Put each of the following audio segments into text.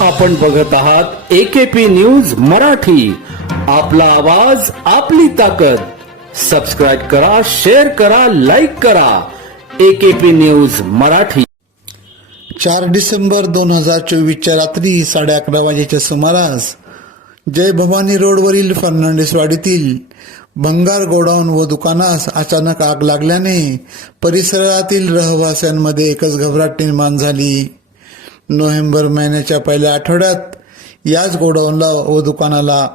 आपण बघत आहात एकेपी न्यूज मराठी. आपला आवाज आपली ताकद. सबस्क्राईब करा शेअर करा लाईक करा. AKP news Marathi. चार डिसेंबर दोन हजार चोवीसच्या रात्री साडे अकरा वाजेच्या सुमारास जय भवानी रोडवरील फर्नांडिसवाडीतील भंगार गोडाऊन व दुकानास अचानक आग लागल्याने परिसरातील रहिवाशांमध्ये एकच घबराट निर्माण झाली. नोव्हेंबर महिन्याच्या पहिल्या आठवड्यात याच गोडाऊनला व दुकानाला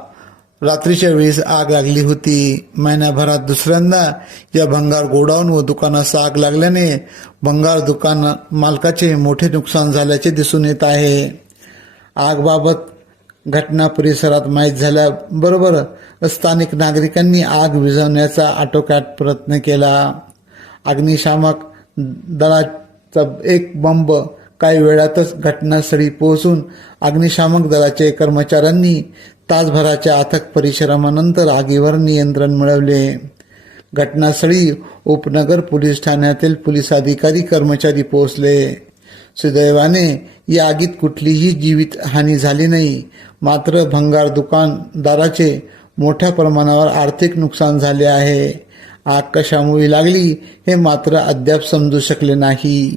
रात्रीच्या वेळेस आग लागली होती. महिन्याभरात दुसऱ्यांदा या भंगार गोडाऊन व दुकानास आग लागल्याने भंगार दुकान मालकाचे मोठे नुकसान झाल्याचे दिसून येत आहे. आगबाबत घटना परिसरात माहीत झाल्याबरोबर स्थानिक नागरिकांनी आग विझवण्याचा आटोक्यात प्रयत्न केला. अग्निशामक दलाचा एक बंब काही वेळातच घटनास्थळी पोहोचून अग्निशामक दलाचे कर्मचाऱ्यांनी तासभराच्या अथक परिश्रमानंतर आगीवर नियंत्रण मिळवले. घटनास्थळी उपनगर पोलीस ठाण्यातील पोलीस अधिकारी कर्मचारी पोहोचले. सुदैवाने या आगीत कुठलीही जीवित हानी झाली नाही. मात्र भंगार दुकानदाराचे मोठ्या प्रमाणावर आर्थिक नुकसान झाले आहे. आग कशामुळे लागली हे मात्र अद्याप समजू शकले नाही.